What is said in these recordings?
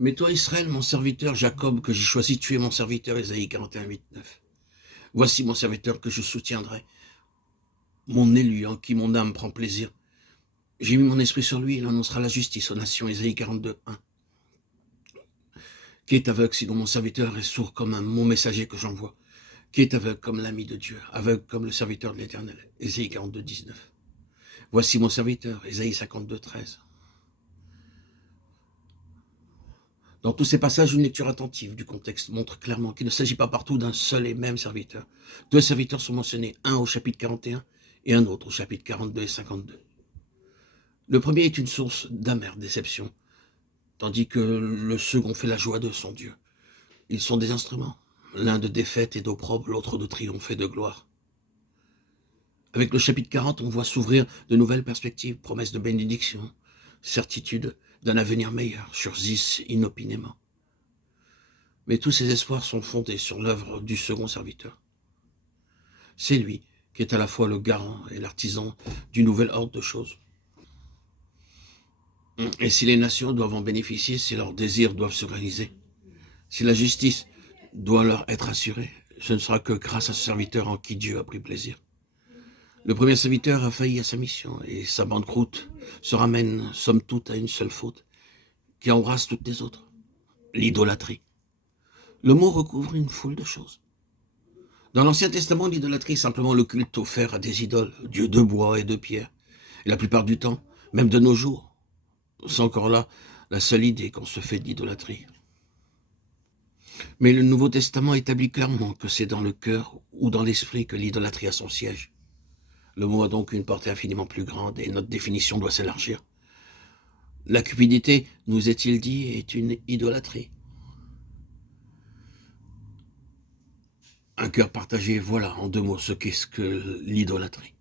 Mais toi, Israël, mon serviteur, Jacob, que j'ai choisi, tu es mon serviteur, Ésaïe 41, 8, 9. Voici mon serviteur que je soutiendrai, mon élu en qui mon âme prend plaisir. J'ai mis mon esprit sur lui, il annoncera la justice aux nations, Ésaïe 42, 1. Qui est aveugle sinon mon serviteur est sourd comme mon messager que j'envoie? Qui est aveugle comme l'ami de Dieu, aveugle comme le serviteur de l'Éternel? Ésaïe 42, 19. Voici mon serviteur, Ésaïe 52, 13. Dans tous ces passages, une lecture attentive du contexte montre clairement qu'il ne s'agit pas partout d'un seul et même serviteur. Deux serviteurs sont mentionnés, un au chapitre 41 et un autre au chapitre 42 et 52. Le premier est une source d'amère déception, tandis que le second fait la joie de son Dieu. Ils sont des instruments, l'un de défaite et d'opprobre, l'autre de triomphe et de gloire. Avec le chapitre 40, on voit s'ouvrir de nouvelles perspectives, promesses de bénédiction, certitude d'un avenir meilleur, surgissent inopinément. Mais tous ces espoirs sont fondés sur l'œuvre du second serviteur. C'est lui qui est à la fois le garant et l'artisan du nouvel ordre de choses. Et si les nations doivent en bénéficier, si leurs désirs doivent se réaliser, si la justice doit leur être assurée, ce ne sera que grâce à ce serviteur en qui Dieu a pris plaisir. Le premier serviteur a failli à sa mission et sa banqueroute se ramène, somme toute, à une seule faute qui embrasse toutes les autres, l'idolâtrie. Le mot recouvre une foule de choses. Dans l'Ancien Testament, l'idolâtrie est simplement le culte offert à des idoles, dieux de bois et de pierre. Et la plupart du temps, même de nos jours, c'est encore là la seule idée qu'on se fait d'idolâtrie. Mais le Nouveau Testament établit clairement que c'est dans le cœur ou dans l'esprit que l'idolâtrie a son siège. Le mot a donc une portée infiniment plus grande et notre définition doit s'élargir. La cupidité, nous est-il dit, est une idolâtrie. Un cœur partagé, voilà en deux mots ce qu'est que l'idolâtrie.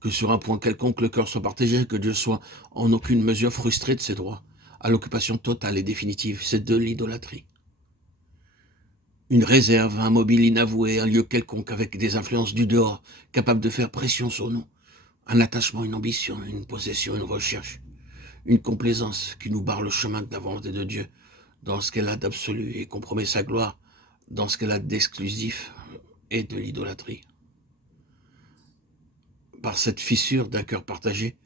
Que sur un point quelconque le cœur soit partagé, que Dieu soit en aucune mesure frustré de ses droits, à l'occupation totale et définitive, c'est de l'idolâtrie. Une réserve, un mobile inavoué, un lieu quelconque avec des influences du dehors, capable de faire pression sur nous, un attachement, une ambition, une possession, une recherche, une complaisance qui nous barre le chemin de la volonté de Dieu, dans ce qu'elle a d'absolu et compromet sa gloire, dans ce qu'elle a d'exclusif et de l'idolâtrie. Par cette fissure d'un cœur partagé,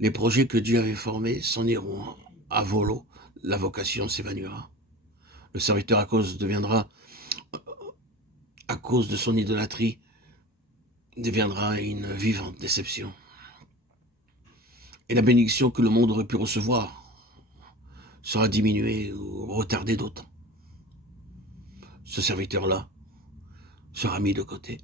les projets que Dieu avait formés s'en iront à volo, la vocation s'évanouira. Le serviteur à cause de son idolâtrie, deviendra une vivante déception. Et la bénédiction que le monde aurait pu recevoir sera diminuée ou retardée d'autant. Ce serviteur-là sera mis de côté.